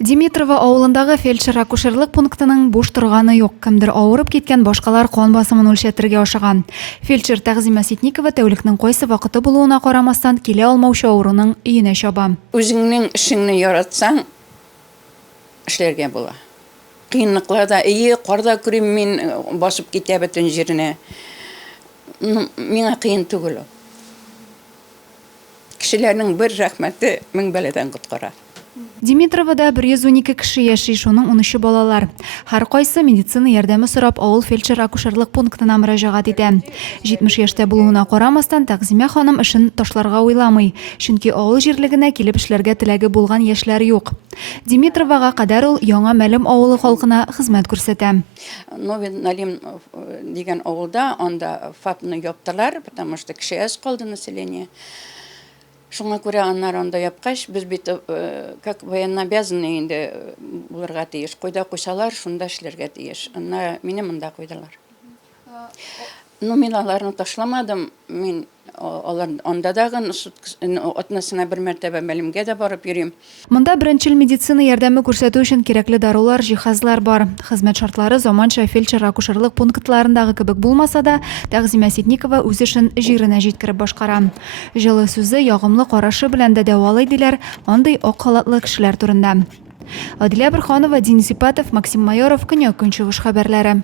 Димитрова ауылындағы фельдшер-акушерлык пунктының буш тұрғаны юк. Кімдір ауырып кеткен, башкалар кан басымын өлчәтергә ашыган. Фельдшер Тәгъзимә Ситникова тәүлекнең кайсы вакыты булуына карамастан килә алмаучы авыруның өенә чаба. Үзеңнең эшеңне яратсаң, эшләргә була. Кыенлыкларда, карда күрим мин басып китә бөтен җиренә. Миңа кыен түгел. Кешеләрнең бер рәхмәте мең бәләдән коткара. Димитровада 112 кеше яши, шуның 13 балалар. Һәр кайсы медицина ярдәме сорап авыл фельдшер-акушерлык пунктына мөрәҗәгать итә. 70 яшьтә булуына карамастан Тәгъзимә ханым эшен ташларга уйламый, чөнки авыл җирлегенә килеп эшләргә теләге булган яшьләр юк. Димитровага кадәр ул яңа мәлем авылы халкына хезмәт күрсәтә. Новый Налим дигән авылда анда ФАПны яптылар, потому что кеше аз калды население. Шуңа күрә аннар анда япкач, без бит как военнообязанные инде булырга тиеш. Кайда куйсалар, шунда эшләргә тиеш. Анна мине монда куйдылар. Мин аларны ташламадым. Мин алар анда дагы атнасына бер мәртәбә мәлимгә дә барып йөрим. Монда беренчел медицина ярдәме күрсәтү өчен кирәкле дарулар, җиһазлар бар. Хезмәт шартлары заманча фельдшер-акушерлык пунктларындагы кебек булмаса да, Тәгъзимә Ситникова үз эшен җиренә җиткереп башкара. Җылы сүзе, ягымлы карашы белән дә дәвалый диләр андый ак халатлы кешеләр турында. Адилә Бирханова, Денис Ипатов, Максим Майоров, Көньяк Көнчыгыш хәбәрләре.